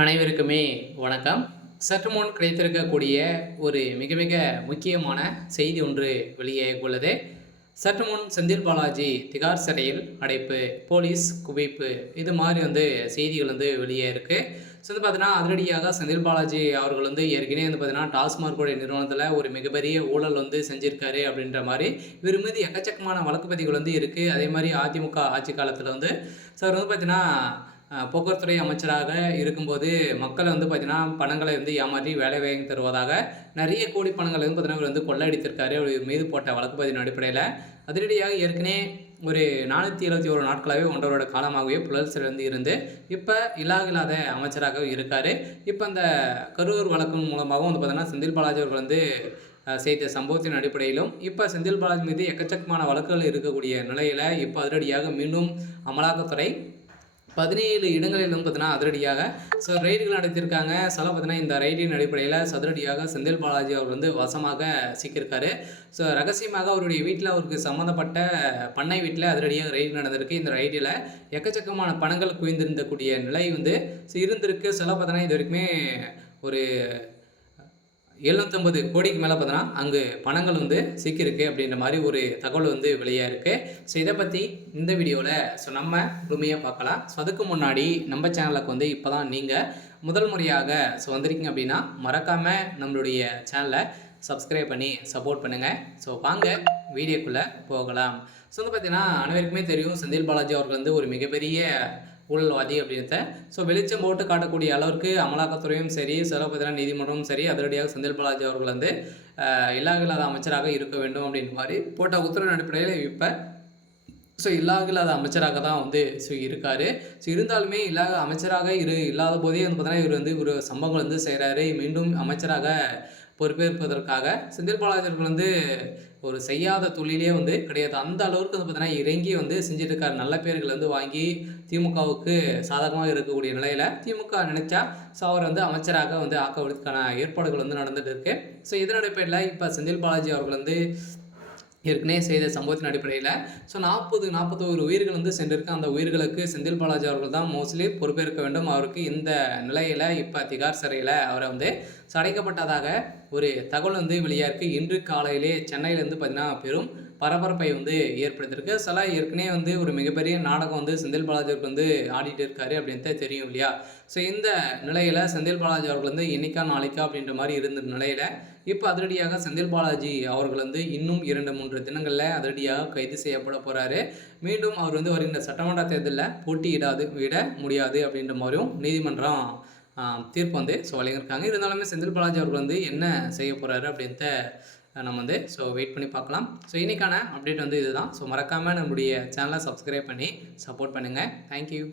அனைவருக்குமே வணக்கம். சற்று முன் கிடைத்திருக்கக்கூடிய ஒரு மிக மிக முக்கியமான செய்தி ஒன்று வெளியாகியுள்ளது. சற்று முன் செந்தில் பாலாஜி திகார் சிறையில் அடைப்பு, போலீஸ் குவிப்பு, இது மாதிரி செய்திகள் வெளியே இருக்கு. ஸோ பார்த்தீங்கன்னா, அதிரடியாக செந்தில் பாலாஜி அவர்கள் ஏற்கனவே பார்த்தீங்கன்னா டாஸ்மார்க்கோடைய நிறுவனத்தில் ஒரு மிகப்பெரிய ஊழல் செஞ்சிருக்காரு அப்படின்ற மாதிரி இவர் மீது எக்கச்சக்கமான வழக்கு பதிவுகள் இருக்கு. அதே மாதிரி அதிமுக ஆட்சி காலத்தில் ஸோ அவர் பார்த்தீங்கன்னா போக்குவரத்துறை அமைச்சராக இருக்கும்போது மக்களை பார்த்தீங்கன்னா பணங்களை ஏமாற்றி வேலை வாங்கி தருவதாக நிறைய கோடி பணங்களை பார்த்தீங்கன்னா இவர் கொள்ளையடித்திருக்காரு. அவர் மீது போட்ட வழக்கு பதிவின் அடிப்படையில் அதிரடியாக ஏற்கனவே ஒரு 471 நாட்களாகவே 1.5 வருட காலமாகவே புழல் சிறையில் இருந்து இப்போ இல்லாத அமைச்சராக இருக்கார். இப்போ அந்த கரூர் வழக்கு மூலமாகவும் பார்த்தீங்கன்னா செந்தில் பாலாஜி அவர்கள் செய்த சம்பவத்தின் அடிப்படையிலும் இப்போ செந்தில் பாலாஜி மீது எக்கச்சக்கமான வழக்குகள் இருக்கக்கூடிய நிலையில் இப்போ அதிரடியாக மீண்டும் அமலாக்கத்துறை 17 இடங்களிலும் பார்த்தீங்கன்னா அதிரடியாக ரெய்டுகள் நடத்தியிருக்காங்க. பார்த்தீங்கன்னா இந்த ரெய்டின் அடிப்படையில் அதிரடியாக செந்தில் பாலாஜி அவர் வசமாக சிக்கியிருக்காரு. ரகசியமாக அவருடைய வீட்டில் அவருக்கு சம்மந்தப்பட்ட பண்ணை வீட்டில் அதிரடியாக ரெய்டு நடந்திருக்கு. இந்த ரெய்டில் எக்கச்சக்கமான பணங்கள் குவிந்திருந்தக்கூடிய நிலை இருந்திருக்கு. பார்த்தீங்கன்னா இது வரைக்குமே ஒரு 750 கோடிக்கு மேலே பார்த்தோன்னா அங்கே பணங்கள் சிக்கியிருக்கு அப்படின்ற மாதிரி ஒரு தகவல் வெளியாக இருக்குது. ஸோ இதை பற்றி இந்த வீடியோவில் நம்ம முழுமையாக பார்க்கலாம். ஸோ அதுக்கு முன்னாடி நம்ம சேனலுக்கு இப்போ தான் நீங்கள் முதல் முறையாக வந்திருக்கீங்க அப்படின்னா மறக்காமல் நம்மளுடைய சேனலை சப்ஸ்கிரைப் பண்ணி சப்போர்ட் பண்ணுங்கள். ஸோ வாங்க வீடியோக்குள்ளே போகலாம். ஸோ பார்த்தீங்கன்னா அனைவருக்குமே தெரியும் செந்தில் பாலாஜி அவர்கள் ஒரு மிகப்பெரிய ஊழல்வாதி அப்படின்றத வெளிச்சம் போட்டு காட்டக்கூடிய அளவிற்கு அமலாக்கத்துறையும் சரி, பார்த்தீங்கன்னா நீதிமன்றமும் சரி அதிரடியாக செந்தில் பாலாஜி அவர்கள் இல்லாத அமைச்சராக இருக்க வேண்டும் அப்படின்ற மாதிரி போட்ட உத்தரவின் அடிப்படையில் இப்போ இல்லாத அமைச்சராக தான் இருக்கார். இருந்தாலுமே அமைச்சராக இல்லாத போதே பார்த்தீங்கன்னா இவர் ஒரு சம்பவங்கள் செய்கிறாரு. மீண்டும் அமைச்சராக பொறுப்பேற்பதற்காக செந்தில் பாலாஜி அவர்கள் ஒரு செய்யாத தொழிலே கிடையாது. அந்த அளவுக்கு பார்த்தீங்கன்னா இறங்கி செஞ்சுட்டு இருக்காரு. நல்ல பேர்கள் வாங்கி திமுகவுக்கு சாதகமாக இருக்கக்கூடிய நிலையில் திமுக நினைச்சா அவர் அமைச்சராக ஆக்குவதற்கான ஏற்பாடுகள் நடந்துட்டு இருக்கு. இதன் அடிப்படையில் இப்போ செந்தில் பாலாஜி அவர்கள் ஏற்கனவே செய்த சம்பவத்தின் அடிப்படையில் 41 உயிர்கள் சென்றிருக்கு. அந்த உயிர்களுக்கு செந்தில் பாலாஜி அவர்கள் தான் மோஸ்ட்லி பொறுப்பேற்க வேண்டும். அவருக்கு இந்த நிலையில் இப்போ திகார் சிறையில் அவரை அடைக்கப்பட்டதாக ஒரு தகவல் வெளியாக இருக்குது. இன்று காலையிலே சென்னையிலேருந்து பார்த்தீங்கன்னா பெரும் பரபரப்பை ஏற்படுத்தியிருக்கு. ஏற்கனவே ஒரு மிகப்பெரிய நாடகம் செந்தில் பாலாஜி அவருக்கு ஆடிட்டு இருக்காரு அப்படின்ட்டு தெரியும் இல்லையா. இந்த நிலையில் செந்தில் பாலாஜி அவர்கள் இன்னைக்கா நாளைக்கா அப்படின்ற மாதிரி இருந்த நிலையில் இப்போ அதிரடியாக செந்தில் பாலாஜி அவர்கள் இன்னும் 2-3 தினங்களில் அதிரடியாக கைது செய்யப்பட போகிறாரு. மீண்டும் அவர் வருகின்ற சட்டமன்ற தேர்தலில் விட முடியாது அப்படின்ற மாதிரியும் நீதிமன்றம் தீர்ப்பு வழங்கியிருக்காங்க. இருந்தாலுமே செந்தில் பாலாஜி அவர்கள் என்ன செய்ய போகிறாரு அப்படின்ட்டு நம்ம வெயிட் பண்ணி பார்க்கலாம். இன்றைக்கான அப்டேட் இதுதான். மறக்காமல் நம்முடைய சேனலை சப்ஸ்கிரைப் பண்ணி சப்போர்ட் பண்ணுங்கள். தேங்க்யூ.